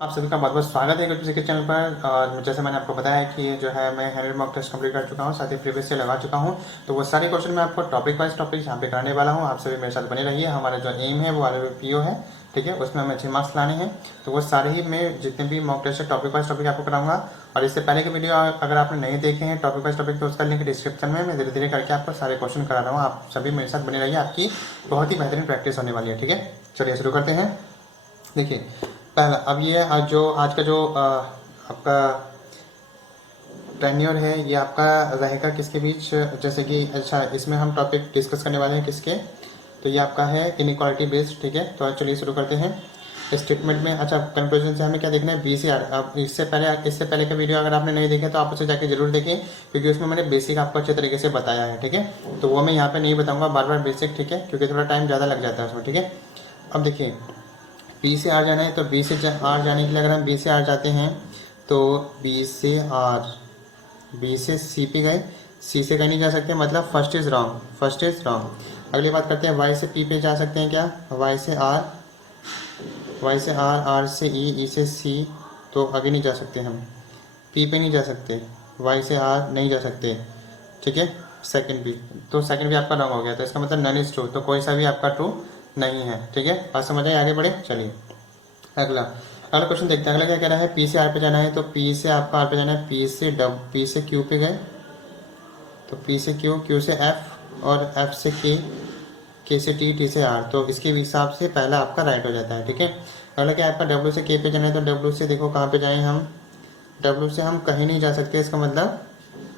आप सभी का बहुत बहुत स्वागत है यूट्यूब के चैनल पर। और जैसे मैंने आपको बताया कि जो है मैं 100 मॉक टेस्ट कंप्लीट कर चुका हूँ, साथ ही प्रीवियस से लगा चुका हूँ। तो वो सारे क्वेश्चन मैं आपको टॉपिक वाइज टॉपिक यहाँ पे कराने वाला हूँ। आप सभी मेरे साथ बने रहिए। हमारा जो एम है वो RRBPO है, ठीक है, उसमें हमें अच्छे मार्क्स लाने हैं। तो वो सारे ही मैं जितने भी मॉक टेस्ट है टॉपिक वाइज टॉपिक आपको कराऊंगा। और इससे पहले के वीडियो अगर आपने नहीं देखे हैं टॉपिक वाइज टॉपिक, तो उसका लिंक डिस्क्रिप्शन में मैं धीरे धीरे करके आपको सारे क्वेश्चन करा रहा हूँ। आप सभी मेरे साथ बने रहिए, आपकी बहुत ही बेहतरीन प्रैक्टिस होने वाली है, ठीक है। चलिए शुरू करते हैं। देखिए पहला, अब ये जो आज का जो आपका टेन्योर है ये आपका रहेगा किसके बीच, जैसे कि अच्छा इसमें हम टॉपिक डिस्कस करने वाले हैं किसके, तो ये आपका है इनइक्वालिटी बेस्ड, ठीक है। तो चलिए शुरू करते हैं। स्टेटमेंट में अच्छा कंक्लूजन से हमें क्या देखना है, BCR। अब इससे पहले का वीडियो अगर आपने नहीं देखा तो आप उसे जाके जरूर देखें, क्योंकि उसमें मैंने बेसिक आपको अच्छे तरीके से बताया है, ठीक है। तो वो मैं यहाँ पे नहीं बताऊंगा बार बार बेसिक, ठीक है, क्योंकि थोड़ा टाइम ज़्यादा लग जाता है उसमें, ठीक है। अब देखिए बी से आर जाना है, तो बी से आर जाने के लिए अगर हम बी से आर जाते हैं तो बी से आर, बी से सी पे गए, सी से कहीं नहीं जा सकते, मतलब first is wrong, first is wrong. अगली बात करते हैं वाई से पी पे जा सकते हैं क्या, वाई से आर, वाई से आर, आर से ई, ई से सी, तो आगे नहीं जा सकते हम। पी पे नहीं जा सकते, वाई से आर नहीं जा सकते, ठीक है। सेकंड भी, तो सेकंड भी आपका रॉन्ग हो गया, तो इसका मतलब नन इज ट्रू, तो कोई सा भी आपका ट्रू नहीं है, ठीक है। बात समझ आए, आगे बढ़े। चलिए अगला अगला क्वेश्चन देखते हैं। अगला क्या कह रहा है, पी से आर पे जाना है, तो पी से आपका आर पे जाना है, पी से क्यू पे गए, तो पी से क्यू, क्यू से एफ, और एफ से के से टी, टी से आर, तो इसके हिसाब से पहला आपका राइट हो जाता है, ठीक है। अगला क्या आपका डब्ल्यू से के पे जाना है, तो डब्ल्यू से देखो कहाँ पे जाएं हम, डब्ल्यू से हम कहीं नहीं जा सकते, इसका मतलब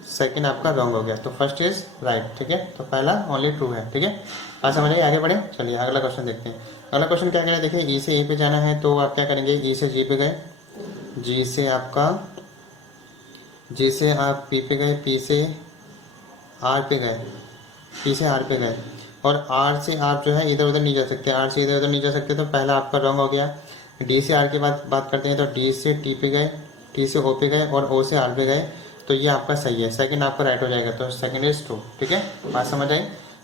सेकंड आपका रॉन्ग हो गया, तो फर्स्ट इज राइट, ठीक है। तो पहला ओनली ट्रू है, ठीक है। बात समझ आइए, आगे बढ़े। चलिए अगला क्वेश्चन देखते हैं। अगला क्वेश्चन क्या कह रहा है, देखिए ई से ए पे जाना है, तो आप क्या करेंगे, ई से जी पे गए, जी से आपका, जी से आप पी पे गए, पी से आर पे गए, पी से आर पे गए, और आर से आप जो है इधर उधर नहीं जा सकते, आर से इधर उधर नहीं जा सकते, तो पहला आपका रॉन्ग हो गया। डी से आर की बात करते हैं, तो डी से टी पे गए, टी से ओ पे गए, और ओ से आर पे गए, तो ये आपका सही है, सेकंड आपका राइट हो जाएगा, तो सेकंड इज ट्रू, ठीक है। बात समझ आई।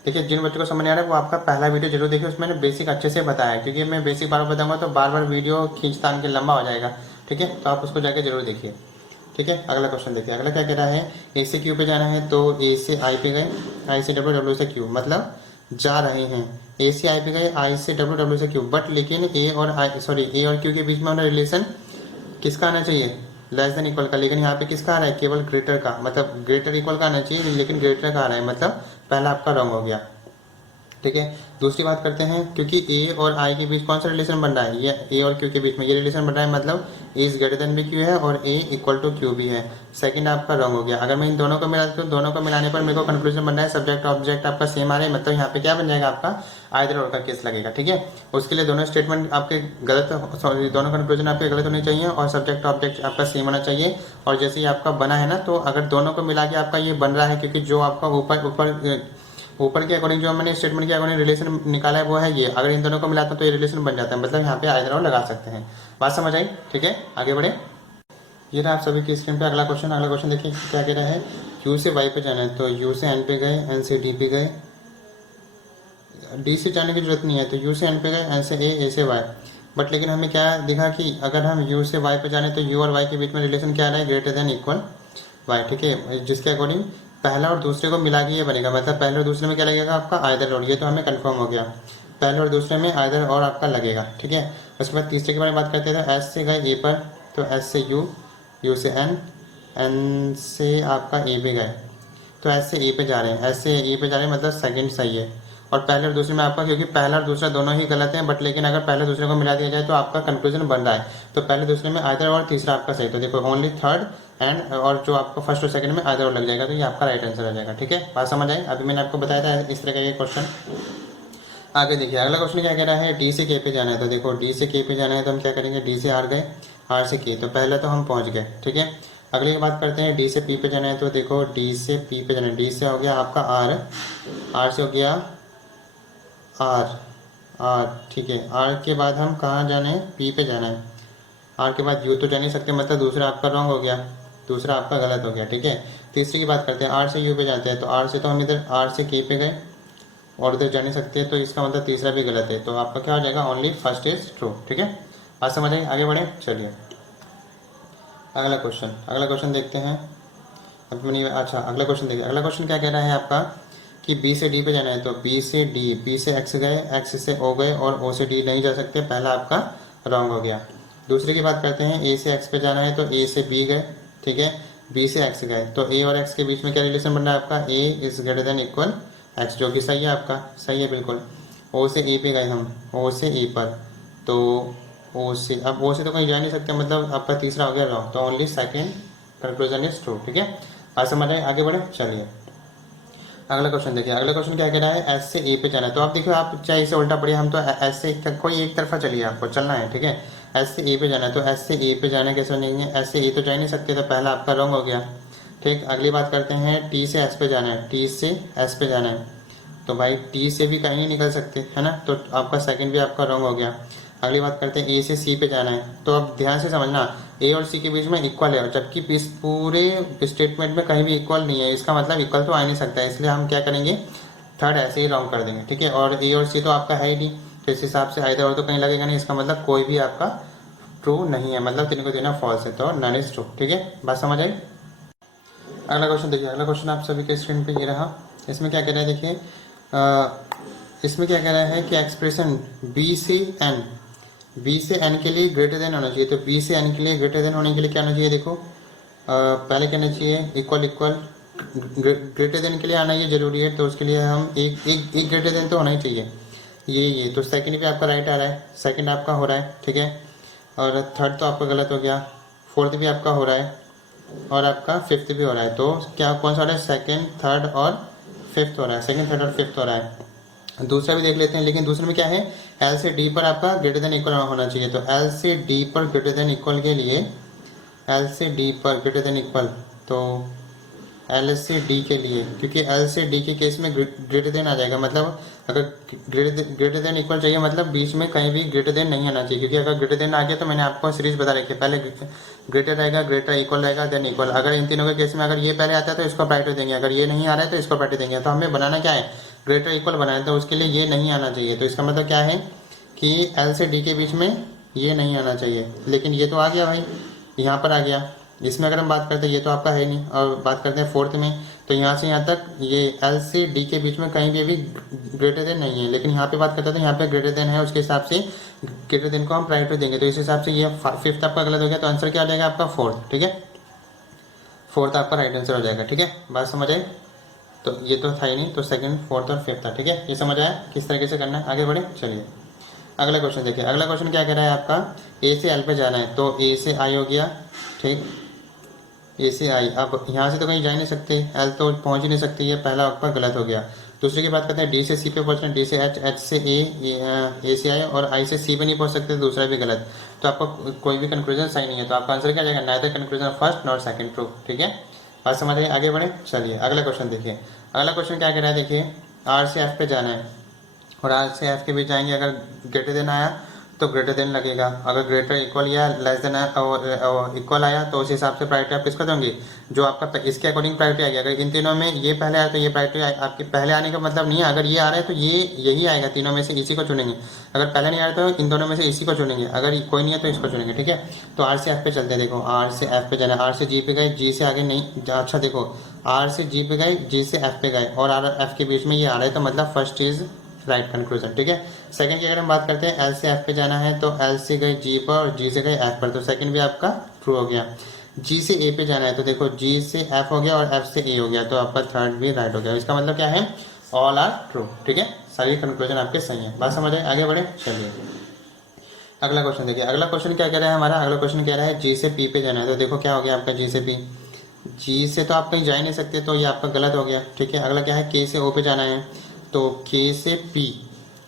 देखिए जिन बच्चों को समझ नहीं आ रहा है वो आपका पहला वीडियो जरूर देखिए, उसमें मैंने बेसिक अच्छे से बताया है, क्योंकि मैं बेसिक बार बार बताऊंगा तो बार बार वीडियो खींचतान के लंबा हो जाएगा, ठीक है। तो आप उसको जाके जरूर देखिए, ठीक है। अगला क्वेश्चन देखिए। अगला क्या कह रहा है, ए से क्यू पे जाना है, तो ए से आई पे गए, आई से डब्ल्यू, डब्ल्यू से क्यू, मतलब जा रहे हैं। ए से आई पे गए, आई से डब्ल्यू, डब्ल्यू से क्यू, बट लेकिन ए और आई, सॉरी ए और क्यू के बीच में हमारा रिलेशन किसका आना चाहिए, लेस देन इक्वल का, लेकिन यहाँ पे किसका आ रहा है, केवल ग्रेटर का, मतलब ग्रेटर इक्वल का आना चाहिए, लेकिन ग्रेटर का आ रहा है, मतलब पहला आपका रॉन्ग हो गया, ठीक है। दूसरी बात करते हैं, क्योंकि ए और आई के बीच कौन सा रिलेशन बन रहा है, ये ए और क्यू के बीच में ये रिलेशन बन रहा है, मतलब A is greater than B Q है, और ए इक्वल टू क्यू भी है, सेकंड आपका रॉन्ग हो गया। अगर मैं इन दोनों को मिलाती हूँ, दोनों को मिलाने पर मेरे को कंक्लूजन बन रहा है सब्जेक्ट ऑब्जेक्ट आपका सेम आ रहा है, मतलब यहाँ पे क्या बन जाएगा आपका आइदर और का केस लगेगा, ठीक है। उसके लिए दोनों स्टेटमेंट आपके गलत, सॉरी दोनों कंक्लूजन आपके गलत होने चाहिए, और सब्जेक्ट ऑब्जेक्ट आपका सेम होना चाहिए। और जैसे ही आपका बना है ना, तो अगर दोनों को मिला के आपका ये बन रहा है, क्योंकि जो आपका ऊपर ऊपर ऊपर के अकॉर्डिंग जो मैंने स्टेटमेंट के अकॉर्डिंग रिलेशन निकाला है वो है ये, अगर इन दोनों को मिलाता हूं तो ये रिलेशन बन जाता है, मतलब यहाँ पे आइदर और लगा सकते हैं। बात समझ आई, ठीक है, आगे बढ़े। ये रहा आप सभी की स्क्रीन पे अगला क्वेश्चन। अगला क्वेश्चन देखिए क्या कह रहा है, यू से वाई पे जाना है, तो यू से एन पे गए, एन से डी पे गए, डी से जाने की जरूरत नहीं है, तो यू से एन पे गए, एन से ए से वाई, बट लेकिन हमें क्या दिखा कि अगर हम यू से वाई पे जाने तो यू और वाई के बीच में रिलेशन क्या आ रहा है, ग्रेटर देन इक्वल वाई, ठीक है। जिसके अकॉर्डिंग पहला और दूसरे को मिला के ये बनेगा, मतलब पहले और दूसरे में क्या लगेगा आपका आइदर और, ये तो हमें कंफर्म हो गया, पहले और दूसरे में आइदर और आपका लगेगा, ठीक है। उसके बाद तीसरे के बारे में बात करते हैं, तो एस से गए ए पर, तो एस से यू, यू से एन, एन से आपका ए पे गए, तो एस से ए पे जा रहे हैं, एस से ए पे जा रहे हैं, मतलब सेकंड सही है। और पहले और दूसरे में आपका, क्योंकि पहला और दूसरा दोनों ही गलत हैं, बट लेकिन अगर पहले दूसरे को मिला दिया जाए तो आपका कंक्लूजन बन रहा है, तो पहले दूसरे में आइदर और, तीसरा आपका सही, तो देखो ओनली थर्ड एंड, और जो आपको फर्स्ट और सेकंड में आइदर और लग जाएगा, तो ये आपका राइट आंसर आ जाएगा, ठीक है। बात समझ आई, अभी मैंने आपको बताया था इस तरह का ये क्वेश्चन। आगे देखिए अगला क्वेश्चन क्या कह रहा है, डी से के पे जाना है, तो देखो डी से के पे जाना है, तो हम क्या करेंगे, डी से आर गए, आर से के, तो पहले तो हम पहुंच गए, ठीक है। अगली की बात करते हैं, डी से पी पे जाना है, तो देखो डी से पी पे जाना है, डी से हो गया आपका आर, आर से हो गया आर, आर, ठीक है। आर के बाद हम कहाँ जाना है, पी पे जाना है, आर के बाद यू तो जा नहीं सकते, मतलब दूसरा आपका रॉन्ग हो गया, दूसरा आपका गलत हो गया, ठीक है। तीसरी की बात करते हैं, आर से यू पे जाते हैं, तो आर से तो हम इधर आर से के पे गए और उधर जा नहीं सकते, तो इसका मतलब तीसरा भी गलत है, तो आपका क्या हो जाएगा, ओनली फर्स्ट इज ट्रू, ठीक है। बात समझ आई, आगे बढ़े। चलिए अगला क्वेश्चन देखते हैं। अच्छा अगला क्वेश्चन देखिए। अगला क्वेश्चन क्या कह रहा है आपका कि बी से डी पे जाना है, तो बी से डी, बी से एक्स गए, एक्स से ओ गए और ओ से डी नहीं जा सकते, पहला आपका रॉन्ग हो गया। दूसरे की बात करते हैं, ए से एक्स पे जाना है तो ए से बी गए, ठीक है, बी से एक्स गए, तो ए और एक्स के बीच में क्या रिलेशन बन रहा है आपका, A is greater than equal X, जो कि सही है आपका, सही है बिल्कुल। ओ से ए पे गए हम, ओ से ए पर, तो ओ से, अब ओ से तो कहीं जा नहीं सकते, मतलब आपका तीसरा हो गया रॉन्ग, तो only second conclusion is true, ठीक है। आज समझ आए, आगे बढ़े, चलिए अगला क्वेश्चन देखिए। अगला क्वेश्चन क्या कह रहा है, एस से ए पे जाना है, तो आप देखिए, आप चाहे इसे उल्टा पढ़िए, हम तो एस से कोई एक तरफा चलिए, आपको चलना है, ठीक है। एस से ए पे जाना है, तो एस से ए पे जाना कैसे नहीं है, एस से ए तो जा ही नहीं सकते, तो पहला आपका रॉन्ग हो गया, ठीक। अगली बात करते हैं, टी से एस पे जाना है, टी से एस पे जाना है, तो भाई टी से भी कहीं नहीं निकल सकते, है ना, तो आपका सेकंड भी आपका रॉन्ग हो गया। अगली बात करते हैं, ए से सी पे जाना है, तो अब ध्यान से समझना, ए और सी के बीच में इक्वल है, और जबकि इस पूरे स्टेटमेंट में कहीं भी इक्वल नहीं है, इसका मतलब इक्वल तो आ नहीं सकता है, इसलिए हम क्या करेंगे, थर्ड ऐसे ही रॉन्ग कर देंगे, ठीक है। और ए और सी तो आपका है ही नहीं, तो इस हिसाब से आइदर और तो कहीं लगेगा नहीं, इसका मतलब कोई भी आपका ट्रू नहीं है, मतलब तीनों को देना फॉल्स है, तो नन इज ट्रू, ठीक है, बात समझ आई। अगला क्वेश्चन देखिए। अगला क्वेश्चन आप सभी के स्क्रीन पे ये रहा। इसमें क्या कह रहा है देखिए, इसमें क्या कह रहा है कि एक्सप्रेशन बी से एन, बी से एन के लिए ग्रेटर देन होना चाहिए, तो बी से एन के लिए ग्रेटर देन होने के लिए क्या होना चाहिए, देखो पहले क्या होना चाहिए, इक्वल इक्वल, ग्रेटर देन के लिए आना ये जरूरी है, तो उसके लिए हम एक ग्रेटर देन तो होना ही चाहिए, ये तो सेकंड भी आपका राइट आ रहा है, सेकंड आपका हो रहा है, ठीक है, और थर्ड तो आपका गलत हो गया, फोर्थ भी आपका हो रहा है, और आपका फिफ्थ भी हो रहा है, तो क्या कौन सा हो रहा है, सेकंड, थर्ड और फिफ्थ हो रहा है, सेकंड, थर्ड और फिफ्थ हो रहा है। दूसरा भी देख लेते हैं, लेकिन दूसरे में क्या है, एल से डी पर आपका ग्रेटर देन इक्वल होना चाहिए, तो एल से डी पर ग्रेटर देन इक्वल के लिए, एल से डी पर ग्रेटर देन इक्वल, तो एल से डी के लिए, क्योंकि एल से डी के केस में ग्रेटर देन आ जाएगा, मतलब अगर ग्रेटर देन इक्वल चाहिए, मतलब बीच में कहीं भी ग्रेटर देन नहीं आना चाहिए, क्योंकि अगर ग्रेटर देन आ गया तो मैंने आपको सीरीज बता रखी है, पहले ग्रेटर रहेगा, ग्रेटर इक्वल रहेगा, देन इक्वल, अगर इन तीनों के केस में अगर ये पहले आता है तो इसको प्रायोरिटी देंगे, अगर ये नहीं आ रहा है तो इसको प्रायोरिटी देंगे, तो हमें बनाना क्या है, ग्रेटर इक्वल बनाना है, तो उसके लिए ये नहीं आना चाहिए, तो इसका मतलब क्या है कि एल से डी के बीच में ये नहीं आना चाहिए, लेकिन ये तो आ गया भाई, यहाँ पर आ गया। इसमें अगर हम बात करते हैं, ये तो आपका है नहीं, और बात करते हैं फोर्थ में, तो यहाँ से यहाँ तक ये एल से डी के बीच में कहीं भी अभी ग्रेटर देन नहीं है, लेकिन यहाँ पे बात करते हैं तो यहाँ पे ग्रेटर देन है, उसके हिसाब से ग्रेटर देन को हम प्रायोरिटी देंगे, तो इस हिसाब से ये फिफ्थ आपका गलत हो गया, तो आंसर क्या आ जाएगा आपका फोर्थ, ठीक है, फोर्थ आपका राइट आंसर हो जाएगा, ठीक है, बात समझ आए। तो ये तो था ही नहीं, तो सेकंड, फोर्थ और फिफ्थ था, ठीक है, ये समझ आया किस तरीके से करना है, आगे बढ़े, चलिए अगला क्वेश्चन देखिए। अगला क्वेश्चन क्या कह रहा है आपका, ए से एल पे जाना है, तो ए से आई हो गया, ठीक, ए से आई, अब यहाँ से तो कहीं जा ही नहीं सकते, एल तो पहुँच ही नहीं सकती, ये पहला आपका गलत हो गया। दूसरे की बात करते हैं, डी से सी पे पहुँचना, डी से एच, एच से ए से आई, और आई से सी पे नहीं पहुँच सकते, दूसरा भी गलत, तो आपका कोई भी कंक्लूजन सही नहीं है, तो आपका आंसर क्या जाएगा, neither conclusion first not second true, ठीक है, बात समझ आइए, आगे बढ़े, चलिए अगला क्वेश्चन देखिए। अगला क्वेश्चन क्या कह रहा है देखिए, आर से एफ पे जाना है, और आर से एफ के बीच जाएंगे, अगर ग्रेटर देन आया तो ग्रेटर देन लगेगा, अगर ग्रेटर इक्वल या लेस देन इक्वल आया तो उस हिसाब से प्रायोरिटी आप किसको दोगे, जो आपका इसके अकॉर्डिंग प्रायोरिटी आएगी, अगर इन तीनों में ये पहले आया तो ये प्रायोरिटी आपके पहले आने का मतलब नहीं है, अगर ये आ रहा है तो ये यही आएगा, तीनों में से इसी को चुनेंगे, अगर पहले नहीं आ रहा तो इन दोनों में से इसी को चुनेंगे, अगर कोई नहीं है तो इसको चुनेंगे, ठीक है। तो आर से एफ पे चलते हैं, देखो आर से एफ पे जाना, आर से जी पे गए, जी से आगे नहीं, अच्छा देखो आर से जी पे गए, जी से एफ पे गए, और आर एफ के बीच में ये आ रहा है, तो मतलब फर्स्ट इज राइट कंक्लूजन, ठीक है। सेकंड की अगर हम बात करते हैं, एल से एफ पे जाना है, तो एल से गए जी पर और जी से गए एफ पर, तो सेकंड भी आपका ट्रू हो गया। जी से ए पे जाना है, तो देखो जी से एफ हो गया और एफ से ए हो गया, तो आपका थर्ड भी राइट हो गया, इसका मतलब क्या है, ऑल आर ट्रू, ठीक है, सारी कंक्लूजन आपके सही है, बात समझ आए, आगे बढ़े, चलिए अगला क्वेश्चन देखिए। अगला क्वेश्चन क्या कह रहा है हमारा, अगला क्वेश्चन कह रहा है जी से पी पे जाना है, तो देखो क्या हो गया आपका, जी से पी, जी से तो आप कहीं जा ही नहीं सकते, तो ये आपका गलत हो गया, ठीक है। अगला क्या है, के से ओ पे जाना है, तो के से पी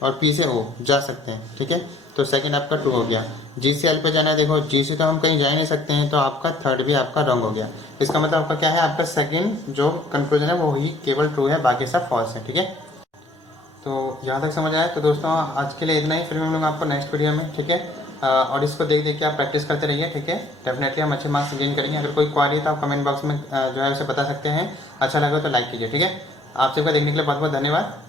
और पी से ओ जा सकते हैं, ठीक है, तो सेकंड आपका ट्रू हो गया। जी से एल पे जाना है, देखो जी से तो हम कहीं जा ही नहीं सकते हैं, तो आपका थर्ड भी आपका रॉन्ग हो गया, इसका मतलब आपका क्या है, आपका सेकंड जो कंक्लूजन है वो ही केवल ट्रू है, बाकी सब फॉल्स है, ठीक है। तो यहाँ तक समझ आया, तो दोस्तों आज के लिए इतना ही, फिर हम लोग आपको नेक्स्ट वीडियो में, ठीक है, और इसको देख देख के आप प्रैक्टिस करते रहिए, ठीक है, डेफिनेटली हम अच्छे मार्क्स गेन करेंगे। अगर कोई क्वारी तो आप कमेंट बॉक्स में जो है उसे बता सकते हैं, अच्छा लगा तो लाइक कीजिए, ठीक है। आप सबका देखने के लिए बहुत बहुत धन्यवाद।